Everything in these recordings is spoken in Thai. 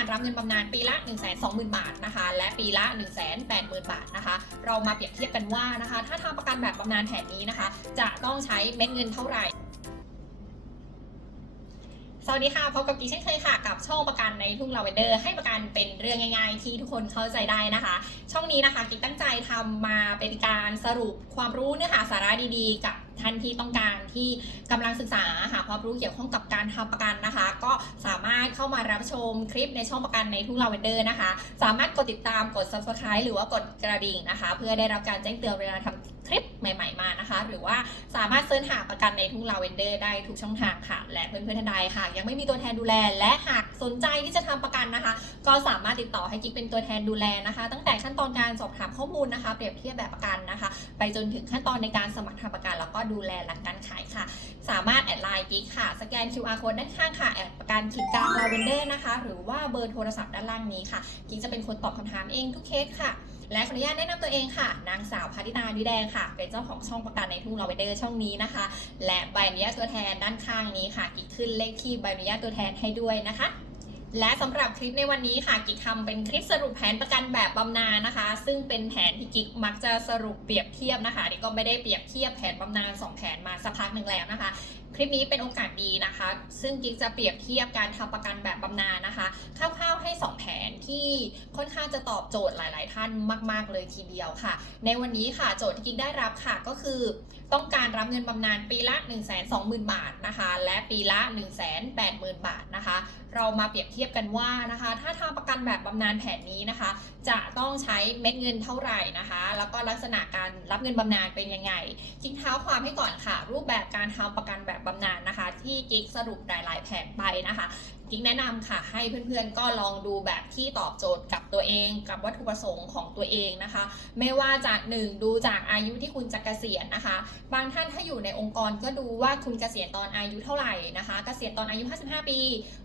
การรับเงินบำนาญปีละ 1 2 0 0 0 0 บาทนะคะ และปีละ 1 8 0 0 0 0 บาทนะคะ เรามาเปรียบเทียบกันว่านะคะ ถ้าทำประกันแบบบำนาญแผนนี้นะคะ จะต้องใช้เม็ดเงินเท่าไหร่สวัสดีค่ะพบกับกิ๊กเช่นเคยค่ะ กับช่องประกันในทุ่งลาเวนเดอร์ ให้ประกันเป็นเรื่องง่ายๆ ที่ทุกคนเข้าใจได้นะคะ ช่องนี้นะคะกิ๊ตั้งใจทำมาเป็นการสรุปความรู้เนื้อหาสาระดีๆ กับ ท่านที่ต้องการที่กำลังศึกษาหาความรู้เกี่ยวข้องกับการทำประกันนะคะ ก็สามารถเข้ามารับชมคลิปในช่องประกันในทุ่งลาเวนเดอร์นะคะ สามารถกดติดตามกด subscribe หรือว่ากดกระดิ่งนะคะ เพื่อได้รับการแจ้งเตือนเวลาทำคลิปใหม่ ๆมานะคะ หรือว่าสามารถเสิร์ชหาประกันในทุ่งลาเวนเดอร์ได้ทุกช่องทางค่ะ และเพื่อนๆท่านใดค่ะ ยังไม่มีตัวแทนดูแลและหาก สนใจที่จะทำประกันนะคะ ก็สามารถติดต่อให้กิ๊กเป็นตัวแทนดูแลนะคะ ตั้งแต่ขั้นตอนการสอบถามข้อมูลนะคะ เปรียบเทียบแบบประกันนะคะ ไปจนถึงขั้นตอนในการสมัครทำประกัน แล้วก็ดูแลหลังการขายค่ะ สามารถแอดไลน์กิ๊กค่ะ สแกน QR code ด้านข้างค่ะ แอดประกันขีดกลางลาเวนเดอร์นะคะ หรือว่าเบอร์โทรศัพท์ด้านล่างนี้ค่ะกิ๊กจะเป็นคนตอบคำถามเองทุกเคสค่ะและขออนุญาตแนะนำตัวเองค่ะ นางสาวพาริตาดิแดงค่ะ เป็นเจ้าของช่องประกันในทุ่งลาเวนเดอร์ช่องนี้นะคะ และใบอนุญาตตัวแทนด้านข้างนี้ค่ะกิ๊กขึ้นเลขที่ใบอนุญาตตัวแทนให้ด้วยนะคะ และสำหรับคลิปในวันนี้ค่ะกิ๊กทำเป็นคลิปสรุปแผนประกันแบบบำนาญนะคะ ซึ่งเป็นแผนที่กิ๊กมักจะสรุปเปรียบเทียบนะคะนี่ก็ไม่ได้เปรียบเทียบแผนบำนาญสองแผนมาสักพักหนึ่งแล้วนะคะ ลิปนี้เป็นโอกาสดีนะคะ ซึ่งกิ๊กจะเปรียบเทียบการทำประกันแบบบำนาญนะคะคร่าวๆให้ 2 แผนที่ค่อนข้างจะตอบโจทย์หลาย ๆ ท่านมาก ๆ เลยทีเดียวค่ะ ในวันนี้ค่ะโจทย์ที่กิ๊กได้รับค่ะก็คือ ต้องการรับเงินบำนาญปีละ 1 2 0 0 0 0 บาทนะคะ และปีละ 1 8 0 0 0 0 บาทนะคะ เรามาเปรียบเทียบกันว่านะคะ ถ้าทำประกันแบบบำนาญแผนนี้นะคะ จะต้องใช้เม็ดเงินเท่าไหร่นะคะ แล้วก็ลักษณะการรับเงินบำนาญเป็นยังไงทิ้งเท้าความให้ก่อนค่ะ รูปแบบการทำประกันแบบบำนาญนะคะ ที่กิ๊กสรุปหลาย ๆ แผนไปนะคะ กิ๊กแนะนำค่ะ ให้เพื่อนๆก็ลองดูแบบที่ตอบโจทย์กับตัวเอง กับวัตถุประสงค์ของตัวเองนะคะ ไม่ว่าจากหนึ่งดูจากอายุที่คุณจะเกษียณนะคะ บางท่านถ้าอยู่ในองค์กรก็ดูว่าคุณเกษียณตอนอายุเท่าไหร่นะคะ เกษียณตอนอายุ 55 ปี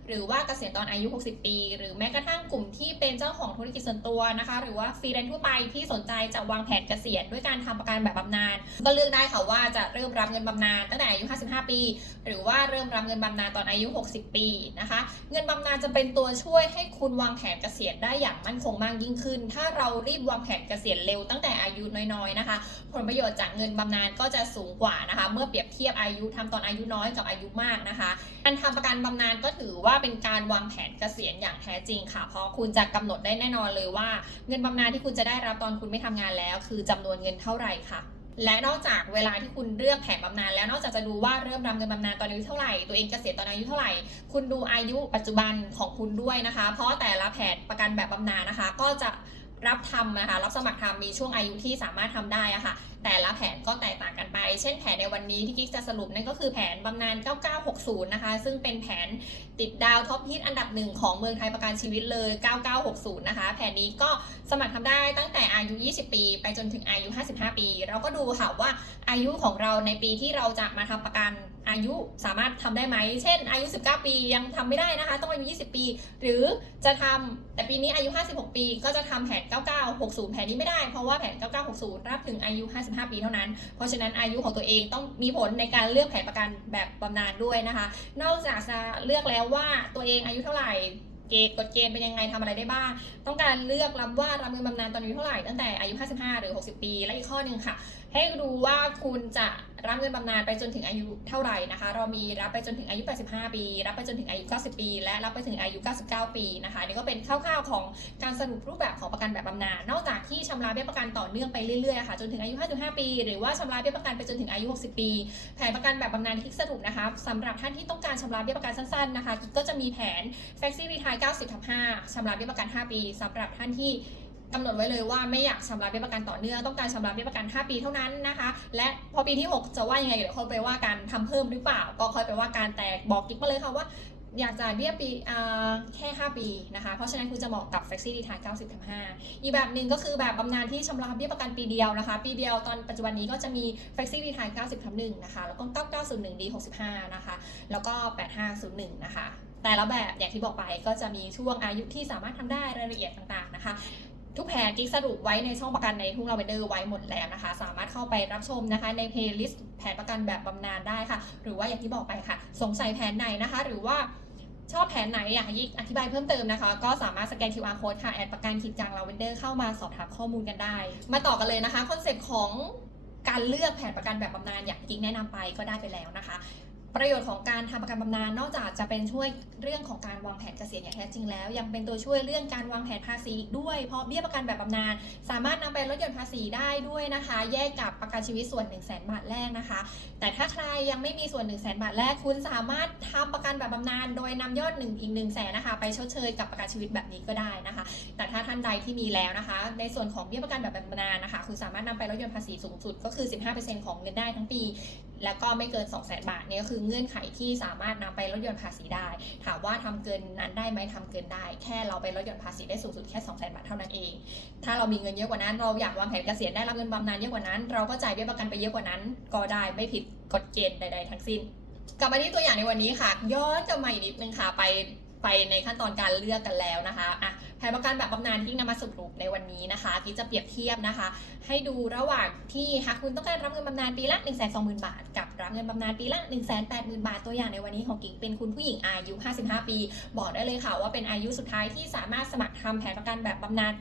หรือว่าเกษียณตอนอายุ 60 ปี หรือแม้กระทั่งกลุ่มที่เป็นเจ้าของธุรกิจส่วนตัวนะคะ หรือว่าฟรีแลนซ์ทั่วไปที่สนใจจะวางแผนเกษียณด้วยการทำประกันแบบบำนาญก็เลือกได้ค่ะว่าจะเริ่มรับเงินบำนาญตั้งแต่อายุ 55 ปี หรือว่าเริ่มรับเงินบำนาญตอนอายุ 60 ปีนะคะเงินบำนาญจะเป็นตัวช่วยให้คุณวางแผนเกษียณได้อย่างมั่นคงมากยิ่งขึ้น ถ้าเรารีบวางแผนเกษียณเร็วตั้งแต่อายุน้อยๆนะคะ ผลประโยชน์จากเงินบำนาญก็จะสูงกว่านะคะ เมื่อเปรียบเทียบอายุทำตอนอายุน้อยกับอายุมากนะคะการทำประกันบำนาญก็ถือว่าเป็นการวางแผนเกษียณอย่างแท้จริงค่ะ เพราะคุณจะกำหนดได้แน่นอนเลยว่า เงินบำนาญที่คุณจะได้รับตอนคุณไม่ทำงานแล้ว คือจำนวนเงินเท่าไหร่ค่ะ และนอกจากเวลาที่คุณเลือกแผนบำนาญแล้วนอกจากจะดูว่าเริ่มรับเงินบำนาญตอนอายุเท่าไหร่ตัวเองเกษียณตอนอายุเท่าไหร่ คุณดูอายุปัจจุบันของคุณด้วยนะคะ เพราะแต่ละแผนประกันแบบบำนาญนะคะ ก็จะรับทำนะคะ รับสมัครทำมีช่วงอายุที่สามารถทำได้อะค่ะ แต่ละแผนก็แตกต่ เช่นแผนในวันนี้ที่กิ๊กจะสรุปนั่นก็คือแผนบำนาญ 9960 นะคะ ซึ่งเป็นแผนติดดาวท็อปฮิตอันดับหนึ่งของเมืองไทยประกันชีวิตเลย 9960 นะคะ แผนนี้ก็สมัครทำได้ตั้งแต่อายุ 20 ปี ไปจนถึงอายุ 55 ปี เราก็ดูค่ะว่าอายุของเราในปีที่เราจะมาทำประกัน อายุสามารถทำได้ไหม เช่น อายุ 19 ปียังทำไม่ได้นะคะ ต้องอายุ 20 ปี หรือจะทำแต่ปีนี้อายุ 56 ปี ก็จะทำแผน 9960 แผนนี้ไม่ได้ เพราะว่าแผน 9960 รับถึงอายุ 55 ปีเท่านั้น เพราะฉะนั้นอายุของตัวเองต้องมีผลในการเลือกแผนประกันแบบบำนาญด้วยนะคะ นอกจากจะเลือกแล้วว่าตัวเองอายุเท่าไหร่เกณฑ์กฎเกณฑ์เป็นยังไงทำอะไรได้บ้าง ต้องการเลือกรับว่ารับเงินบำนาญตอนอายุเท่าไหร่ตั้งแต่อายุ 55 หรือ 60 ปี และอีกข้อหนึ่งค่ะ ให้ดูว่าคุณจะรับเงินบำนาญไปจนถึงอายุเท่าไหร่นะคะ เรามีรับไปจนถึงอายุ 85 ปี รับไปจนถึงอายุ 90 ปี และรับไปถึงอายุ 99 ปีนะคะนี่ก็เป็นคร่าวๆของการสรุปรูปแบบของประกันแบบบำนาญนอกจากที่ชำระเบี้ยประกันต่อเนื่องไปเรื่อยๆค่ะจนถึงอายุ 55 ปี หรือว่าชำระเบี้ยประกันไปจนถึงอายุ 60 ปี แผนประกันแบบบำนาญที่สรุปนะคะสำหรับท่านที่ต้องการชำระเบี้ยประกันสั้นๆนะคะก็จะมีแผน Flexi Retire 90ทับ5ชำระเบี้ยประกัน 5 ปีสำหรับท่านที่ กำหนดไว้เลยว่าไม่อยากชำระเบี้ยประกันต่อเนื่องต้องการชำระเบี้ยประกัน 5 ปีเท่านั้นนะคะ และพอปีที่ 6 จะว่ายังไงเดี๋ยวค่อยไปว่ากันทำเพิ่มหรือเปล่า ก็ค่อยไปว่าการแต่บอกกิ๊กมาเลยค่ะว่าอยากจ่ายเบี้ยปีแค่ 5 ปีนะคะ เพราะฉะนั้นคุณจะเหมาะกับ Flexi Retire 90ทับ5อีกแบบหนึ่งก็คือแบบบำนาญที่ชำระเบี้ยประกันปีเดียวนะคะ ปีเดียวตอนปัจจุบันนี้ก็จะมี Flexi Retire 90ทับ1นะคะ แล้วก็ 9901 D 65นะคะ แล้วก็ 8501 นะคะ แต่ละแบบอย่างที่บอกไปก็จะมีช่วงอายุที่สามารถทำได้รายละเอียดต่างๆนะคะ ทุกแผนกิ๊กสรุปไว้ในช่องประกันในทุ่งลาเวนเดอร์ไว้หมดแล้วนะคะ สามารถเข้าไปรับชมนะคะ ในเพลย์ลิสต์แผนประกันแบบบำนาญได้ค่ะ หรือว่าอย่างที่บอกไปค่ะ สงสัยแผนไหนนะคะ หรือว่าชอบแผนไหนอยากยิ่งอธิบายเพิ่มเติมนะคะ ก็สามารถสแกน QR code ค่ะ แอดประกันขีดกลางลาเวนเดอร์เข้ามาสอบถามข้อมูลกันได้ มาต่อกันเลยนะคะคอนเซ็ปต์ของการเลือกแผนประกันแบบบำนาญอย่างที่กิ๊กแนะนำไปก็ได้ไปแล้วนะคะ ประโยชน์ของการทำประกันบำนาญนอกจากจะเป็นช่วยเรื่องของการวางแผนเกษียณอย่างแท้จริงแล้ว ยังเป็นตัวช่วยเรื่องการวางแผนภาษีอีกด้วยเพราะเบี้ยประกันแบบบำนาญสามารถนำไปลดหย่อนภาษีได้ด้วยนะคะ แยกกับประกันชีวิตส่วน 1 0 0 0 0แบาทแรกนะคะ แต่ถ้าใครยังไม่มีส่วน 1 0 0 0 0แบาทแรกคุณสามารถทำประกันแบบบำนาญโดยนำยอดหนึ่งอีก1 0 0 0 0แสนนะคะไปชดเชยกับประกันชีวิตแบบนี้ก็ได้นะคะ แต่ถ้าท่านใดที่มีแล้วนะคะ ในส่วนของเบี้ยประกันแบบบำนาญนะคะ คุณสามารถนำไปลดหย่อนภาษีสูงสุดก็คือ 15%ของเงินได้ทั้งปีแล้วก็ไม่เกิน 2 0 0แสนบาทเนี่ยก็คือเงื่อนไขที่สามารถนำไปลดหย่อนภาษีได้ ถามว่าทำเกินนั้นได้ไหมทำเกินได้ แค่เราไปลดหย่อนภาษีได้สูงสุดแค่2 0 0แสนบาทเท่านั้นเอง ถ้าเรามีเงินเยอะกว่านั้น เราอยากวางแผนเกษียณได้รับเงินบำนาญเยอะกว่านั้น เราก็จ่ายเบี้ยประกันไปเยอะกว่านั้น ก็ได้ไม่ผิดกฎเกณฑ์ใด ๆ ทั้งสิ้น กลับมาที่ตัวอย่างในวันนี้ค่ะ ย้อนกลับมาอีกนิดนึงค่ะไป ไปในขั้นตอนการเลือกกันแล้วนะคะอะแผนประกันแบบบำนาญที่นำมาสรุปในวันนี้นะคะที่จะเปรียบเทียบนะคะ ให้ดูระหว่างที่หากคุณต้องการรับเงินบำนาญปีละ1 2 0 0 0 0 บาท กับรับเงินบำนาญปีละ 1 8 0 0 0 0 บาท ตัวอย่างในวันนี้ของกิ๊งเป็นคุณผู้หญิงอายุ 55 ปี บอกได้เลยค่ะว่าเป็นอายุสุดท้ายที่สามารถสมัครทำแผนประกันแบบบำนาญ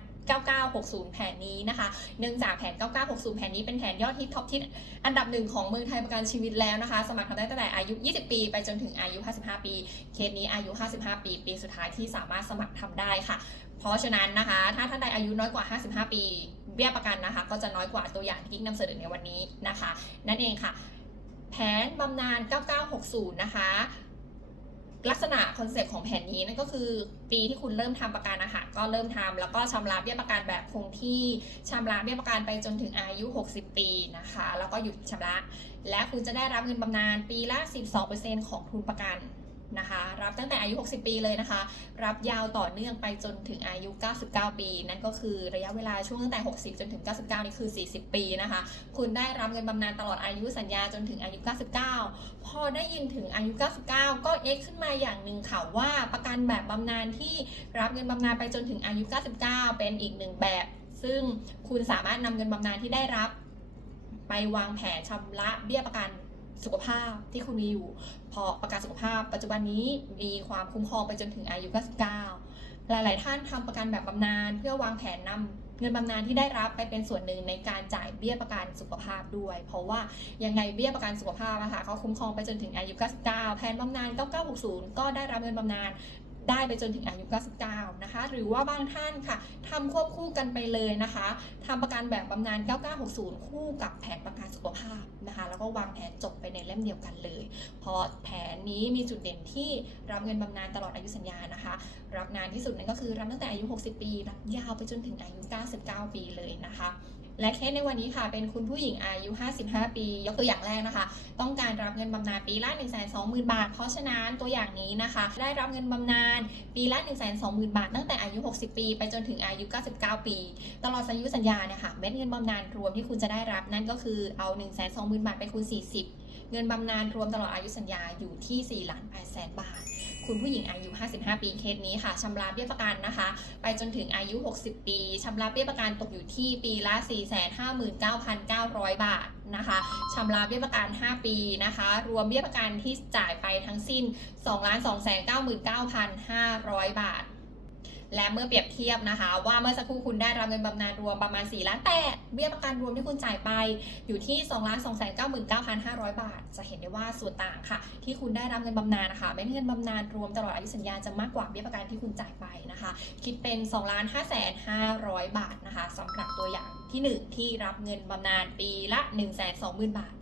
9960 แผนนี้นะคะ เนื่องจากแผน 9960 แผนนี้เป็นแผนยอดฮิตท็อปทิอันดับหนึ่งของเมืองไทยประกันชีวิตแล้วนะคะ สมัครทำได้ตั้งแต่อายุ 20 ปี ไปจนถึงอายุ 55 ปี เคสนี้อายุ 55 ปี ปีสุดท้ายที่สามารถสมัครทำได้ค่ะ เพราะฉะนั้นนะคะ ถ้าท่านใดอายุน้อยกว่า 55 ปี เบี้ยประกันนะคะ ก็จะน้อยกว่าตัวอย่างที่กิ๊กนำเสนอในวันนี้นะคะ นั่นเองค่ะ แผนบำนาญ 9960 นะคะ ลักษณะคอนเซปต์ของแผนนี้นั่นก็คือปีที่คุณเริ่มทำประกันอาหารก็เริ่มทำแล้วก็ชำระเบี้ยประกันแบบคงที่ชำระเบี้ยประกันไปจนถึงอายุ 60 ปีนะคะ แล้วก็หยุดชำระ และคุณจะได้รับเงินบำนาญปีละ 12%ของทุนประกัน นะคะ รับตั้งแต่อายุ 60 ปีเลยนะคะ รับยาวต่อเนื่องไปจนถึงอายุ 99 ปี นั่นก็คือระยะเวลาช่วงตั้งแต่ 60 จนถึง 99 นี่คือ 40 ปีนะคะ คุณได้รับเงินบำนาญตลอดอายุสัญญาจนถึงอายุ 99 พอได้ยินถึงอายุ 99 ก็เอ็กขึ้นมาอย่างหนึ่งค่ะว่าประกันแบบบำนาญที่รับเงินบำนาญไปจนถึงอายุ 99 เป็นอีกหนึ่งแบบ ซึ่งคุณสามารถนำเงินบำนาญที่ได้รับ ไปวางแผนชำระเบี้ยประกัน สุขภาพที่คุณมีอยู่ พอประกันสุขภาพ ปัจจุบันนี้มีความคุ้มครองไปจนถึงอายุ 99 หลาย ๆ ท่านทำประกันแบบบำนาญเพื่อวางแผนนำเงินบำนาญที่ได้รับไปเป็นส่วนหนึ่งในการจ่ายเบี้ยประกันสุขภาพด้วย เพราะว่ายังไงเบี้ยประกันสุขภาพนะคะเขาคุ้มครองไปจนถึงอายุ 99 แผนบำนาญ 9960 ก็ได้รับเงินบำนาญ ได้ไปจนถึงอายุ 99 นะคะ หรือว่าบางท่านค่ะทำควบคู่กันไปเลยนะคะทำประกันแบบบำนาญ 9960 คู่กับแผนประกันสุขภาพนะคะ แล้วก็วางแผนจบไปในเล่มเดียวกันเลย เพราะแผนนี้มีจุดเด่นที่รับเงินบำนาญตลอดอายุสัญญานะคะ รับนานที่สุดนั่นก็คือรับตั้งแต่อายุ 60 ปี รับยาวไปจนถึงอายุ 99 ปีเลยนะคะ และเคสในวันนี้ค่ะ เป็นคุณผู้หญิงอายุ 55 ปี ยกตัวอย่างแรกนะคะ ต้องการรับเงินบำนาญปีละ 1 2 0 0 0 0 บาท เพราะฉะนั้นตัวอย่างนี้นะคะ ได้รับเงินบำนาญปีละ 1 2 0 0 0 0 บาท ตั้งแต่อายุ 60 ปี ไปจนถึงอายุ 99 ปี ตลอดอายุสัญญาเนี่ยค่ะเม็ดเงินบำนาญรวมที่คุณจะได้รับนั่นก็คือเอา 1 2 0 0 0 0 บาทไปคูณ 40 เงินบำนาญรวมตลอดอายุสัญญาอยู่ที่4ล้าน8แสนบาท คุณผู้หญิงอายุ 55 ปีเคสนี้ค่ะชำระเบี้ยประกันนะคะ ไปจนถึงอายุ 60 ปีชำระเบี้ยประกันตกอยู่ที่ปีละ 459,900 บาทนะคะชำระเบี้ยประกัน 5 ปีนะคะ รวมเบี้ยประกันที่จ่ายไปทั้งสิ้น 2,299,500 บาท และเมื่อเปรียบเทียบนะคะ ว่าเมื่อสักครู่คุณได้รับเงินบำนาญรวมประมาณ4ล้านแปดเบี้ยประกันรวมที่คุณจ่ายไปอยู่ที่2ล้าน2 9 9 5 0 0 บาท จะเห็นได้ว่าส่วนต่างค่ะ ที่คุณได้รับเงินบำนาญนะคะเป็นเงินบำนาญรวมตลอดอายุสัญญาจะมากกว่าเบี้ยประกันที่คุณจ่ายไปนะคะ คิดเป็น2ล้าน5 5 0 0 บาทนะคะสำหรับตัวอย่างที่ 1 ที่รับเงินบำนาญปีละ 1 2 0 0 0 0 บาท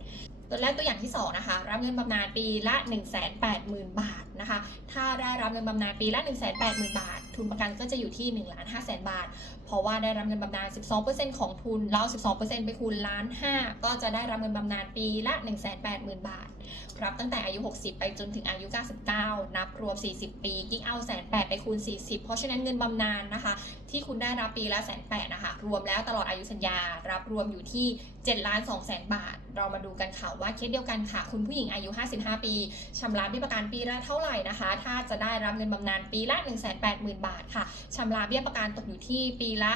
ตัวแรกตัวอย่างที่2นะคะรับเงินบำนาญปีละ 1 8 0 0 0 0 บาทนะคะ ถ้าได้รับเงินบำนาญปีละ 1 8 0 0 0 0 บาท ทุนประกันก็จะอยู่ที่1ล้าน5แสนบาท เพราะว่าได้รับเงินบำนาญ12%ของทุนแล้ว12%ไปคูณล้าน5ก็จะได้รับเงินบำนาญปีละ 1 8 0 0 0 0 บาท รับตั้งแต่อายุ 60 ไปจนถึงอายุ 99 นับรวม 40 ปีกิ๊กเอาแสนแปดไปคูณ 40 เพราะฉะนั้นเงินบำนาญนะคะ ที่คุณได้รับปีละแสนแปดนะคะรวมแล้วตลอดอายุสัญญา รับรวมอยู่ที่7ล้าน2แสนบาท เรามาดูกันค่ะว่าว่าเคสเดียวกันค่ะ คุณผู้หญิงอายุ 55 ปีชำระเบี้ยประกันปีละเท่าไหร่ร่นะคะ ถ้าจะได้รับเงินบำนาญปีละ 180,000 บาทค่ะชำระเบี้ยประกันตกอยู่ที่ปีละ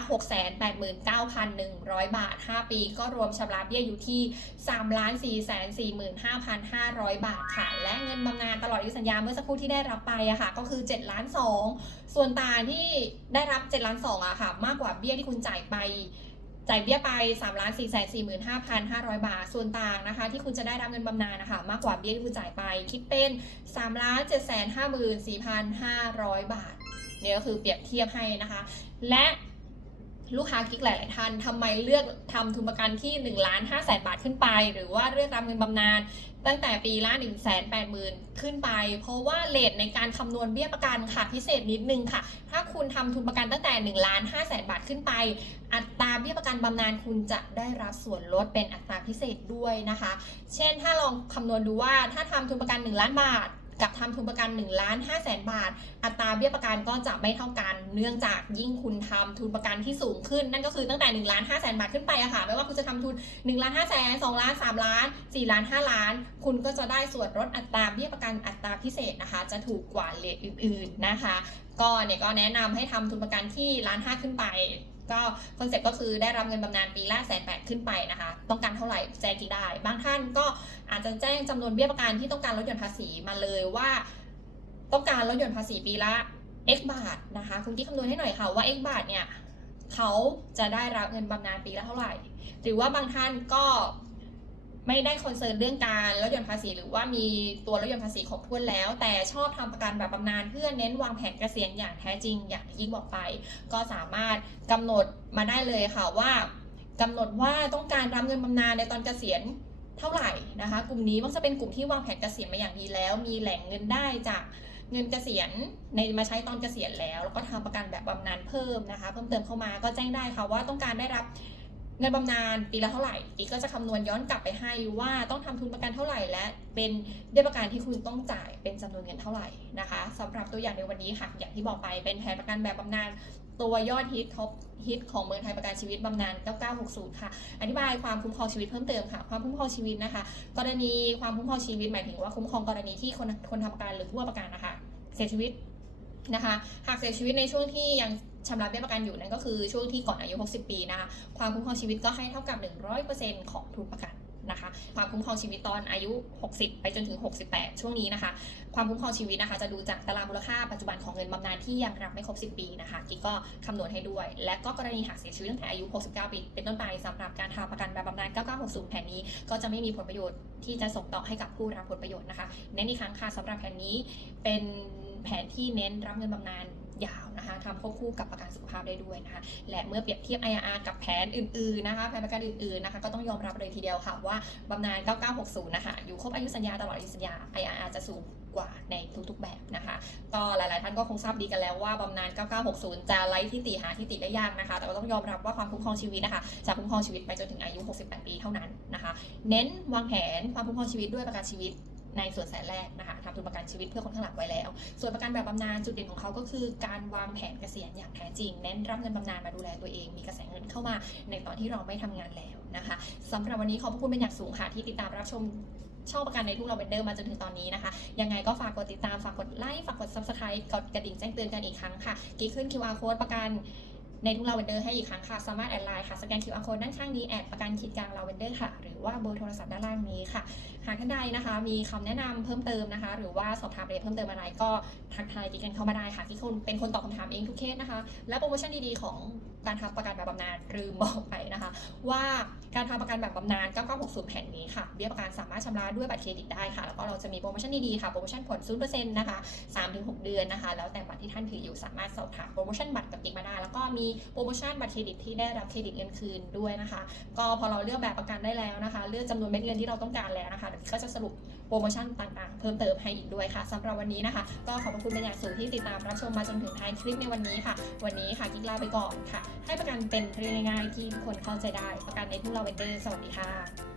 689,100 บาท 5 ปีก็รวมชำระเบี้ยอยู่ที่ 3,445,500 บาทค่ะ และเงินบำนาญตลอดอายุสัญญาเมื่อสักครู่ที่ได้รับไปอะค่ะ ก็คือ7ล้าน2ส่วนต่างที่ได้รับ7ล้าน2อะค่ะ มากกว่าเบี้ยที่คุณจ่ายไป จ่ายเบี้ยไป3ล้าน4 4 5 5 0 0 บาท ส่วนต่างนะคะ ที่คุณจะได้รับเงินบำนาญนะคะ มากกว่าเบี้ยที่คุณจ่ายไป คิดเป็น3ล้าน7 5 4 500 บาทเนี่ยก็คือเปรียบเทียบให้นะคะ และ ลูกค้ากิ๊กหลาย ๆ ท่านทำไมเลือกทำทุนประกันที่1ล้าน5แสนบาทขึ้นไป หรือว่าเลือกรับเงินบำนาญตั้งแต่ปีละ1 8 0 0 0 0ขึ้นไป เพราะว่าเลทในการคำนวณเบี้ยประกันค่ะพิเศษนิดนึงค่ะ ถ้าคุณทำทุนประกันตั้งแต่1ล้าน5แสนบาทขึ้นไป อัตราเบี้ยประกันบำนาญคุณจะได้รับส่วนลดเป็นอัตราพิเศษด้วยนะคะ เช่นถ้าลองคำนวณดูว่าถ้าทำทุนประกัน 1 ล้านบาท กับทำทุนประกัน1ล้าน5แสนบาท อัตราเบี้ยประกันก็จะไม่เท่ากัน เนื่องจากยิ่งคุณทำทุนประกันที่สูงขึ้น นั่นก็คือตั้งแต่1ล้าน5แสนบาทขึ้นไปอะค่ะ ไม่ว่าคุณจะทำทุน1ล้าน5แสน2ล้าน3ล้าน4ล้าน5ล้าน คุณก็จะได้ส่วนลดอัตราเบี้ยประกันอัตราพิเศษนะคะ จะถูกกว่าเลทอื่น ๆนะคะ ก็เนี่ยก็แนะนำให้ทำทุนประกันที่ล้านห้าขึ้นไป ก็คอนเซ็ปต์ก็คือได้รับเงินบำนาญปีละแสนแปดขึ้นไปนะคะ ต้องการเท่าไหร่แจ้งกี่ได้ บางท่านก็อาจจะแจ้งจำนวนเบี้ยประกันที่ต้องการลดหย่อนภาษีมาเลยว่า ต้องการลดหย่อนภาษีปีละ x บาทนะคะ คุณที่คำนวณให้หน่อยค่ะว่า x บาทเนี่ยเขาจะได้รับเงินบำนาญปีละเท่าไหร่ หรือว่าบางท่านก็ ไม่ได้คอนเซิร์นเรื่องการลดหย่อนภาษี หรือว่ามีตัวลดหย่อนภาษีครบถ้วนแล้ว แต่ชอบทำประกันแบบบำนาญเพื่อเน้นวางแผนเกษียณอย่างแท้จริงอย่างที่บอกไป ก็สามารถกำหนดมาได้เลยค่ะว่ากำหนดว่าต้องการรับเงินบำนาญในตอนเกษียณเท่าไหร่นะคะ กลุ่มนี้มักจะเป็นกลุ่มที่วางแผนเกษียณมาอย่างดีแล้ว มีแหล่งเงินได้จากเงินเกษียณในมาใช้ตอนเกษียณแล้ว แล้วก็ทำประกันแบบบำนาญเพิ่มนะคะ เพิ่มเติมเข้ามาก็แจ้งได้ค่ะว่าต้องการได้รับ เงินบำนาญปีละเท่าไหร่อีกก็จะคำนวณย้อนกลับไปให้ว่าต้องทำทุนประกันเท่าไหร่ และเป็นเบี้ยประกันที่คุณต้องจ่ายเป็นจำนวนเงินเท่าไหร่นะคะสำหรับตัวอย่างในวันนี้ค่ะอย่างที่บอกไปเป็นแผนประกันแบบบำนาญตัวยอดฮิตท็อปฮิตของเมืองไทยประกันชีวิตบำนาญ 9960 ค่ะ อธิบายความคุ้มครองชีวิตเพิ่มเติมค่ะ ความคุ้มครองชีวิตนะคะ กรณีความคุ้มครองชีวิตหมายถึงว่าคุ้มครองกรณีที่คนคนทำประกันหรือผู้ประกันนะคะ เสียชีวิต นะคะ หากเสียชีวิตในช่วงที่ยังชำระเบี้ยประกันอยู่นั่นก็คือช่วงที่ก่อนอายุ 60 ปีนะคะ ความคุ้มครองชีวิตก็ให้เท่ากับ 100%ของทุนประกันนะคะ ความคุ้มครองชีวิตตอนอายุ 60 ไปจนถึง 68 ช่วงนี้นะคะ ความคุ้มครองชีวิตนะคะ จะดูจากตารางมูลค่าปัจจุบันของเงินบำนาญที่ยังรับไม่ครบ 10 ปีนะคะกิ๊กก็คำนวณให้ด้วย และก็กรณีหากเสียชีวิตตั้งแต่อายุ 69 ปีเป็นต้นไปสำหรับการทำประกันแบบบำนาญ 9960 แผนนี้ ก็จะไม่มีผลประโยชน์ที่จะส่งต่อให้กับผู้รับผลประโยชน์นะคะเน้นอีกครั้งค่ะสำหรับแผนนี้เป็น แผนที่เน้นรับเงินบำนาญยาวนะคะทำควบคู่กับประกันสุขภาพได้ด้วยนะคะ และเมื่อเปรียบเทียบ IRR กับแผนอื่นๆนะคะแผนประกันอื่นๆนะคะก็ต้องยอมรับเลยทีเดียวค่ะว่าบำนาญ 9960 นะคะอยู่ครบอายุสัญญาตลอดอายุสัญญา IRR จะสูงกว่าในทุกๆแบบนะคะ ก็หลายๆ ท่านก็คงทราบดีกันแล้วว่าบำนาญ 9960 จะไล่ที่ติหาที่ติได้ยากนะคะ แต่ก็ต้องยอมรับว่าความคุ้มครองชีวิตนะคะจะคุ้มครองชีวิตไปจนถึงอายุ 68 ปีเท่านั้นนะคะ เน้นวางแผนความคุ้มครองชีวิตด้วยประกันชีวิต ในส่วนแสนแรกนะคะทำทุนประกันชีวิตเพื่อคนข้างหลังไว้แล้ว ส่วนประกันแบบบำนาญจุดเด่นของเขาก็คือ การวางแผนเกษียณอย่างแท้จริง เน้นรับเงินบำนาญมาดูแลตัวเอง มีกระแสเงินเข้ามาในตอนที่เราไม่ทำงานแล้วนะคะสำหรับวันนี้ขอบพระคุณเป็นอย่างสูงค่ะที่ติดตามรับชมช่องประกันในทุกเราเวนเดอร์มาจนถึงตอนนี้นะคะ ยังไงก็ฝากกดติดตาม ฝากกดไลค์ ฝากกด subscribe กดกระดิ่งแจ้งเตือนกันอีกครั้งค่ะ กิ๊กขึ้น QR code ประกัน ในทุกเราเวนเดอร์ให้อีกครั้งค่ะ สามารถแอดไลน์ค่ะ สแกน QR code ด้านข้างนี้แอดประกันขีดกลางเราเวนเดอร์ค่ะ หรือว่าเบอร์โทรศัพท์ด้านล่างนี้ค่ะ หากท่านใดนะคะ มีคำแนะนำเพิ่มเติมนะคะ หรือว่าสอบถามอะไรเพิ่มเติมอะไรก็ทักทายกิ๊กกันเข้ามาได้ค่ะ ที่คนเป็นคนตอบคำถามเองทุกเคสนะคะ และโปรโมชั่นดีๆ ของการทำประกันแบบบำนาญลืมบอกไปนะคะ ว่าการทำประกันแบบบำนาญ9960 แผ่นนี้ค่ะเบี้ยประกันสามารถชำระด้วยบัตรเครดิตได้ค่ะ แล้วก็เราจะมีโปรโมชั่นดีๆค่ะโปรโมชั่นผ่อน0%นะคะ3-6 เดือนนะคะ แล้วแต่บัตรที่ท่านถืออยู่สามารถสอบถามโปรโมชั่นบัตรกับกิ๊กมาได้แล้วก็มีโปรโมชั่นบัตรเครดิตที่ได้รับเครดิตเงินคืนด้วยนะคะ ก็พอเราเลือกแบบประกันได้แล้วนะคะ เลือกจำนวนเม็ดเงินที่เราต้องการแล้วนะคะเดี๋ยวก็จะสรุปโปรโมชั่นต่างๆ เพิ่มเติมให้อีกด้วยค่ะสำหรับวันนี้นะคะ ก็ขอบพระคุณเป็นอย่างสูงที่ติดตามรับชมมาจนถึงท้ายคลิปในวันนี้ค่ะ วันนี้ค่ะกิ๊กลาไปก่อนค่ะ ให้ประกันเป็นเรื่องง่ายๆที่ทุกคนเข้าใจได้ประกันในทุกเราเวนเดอร์สวัสดีค่ะ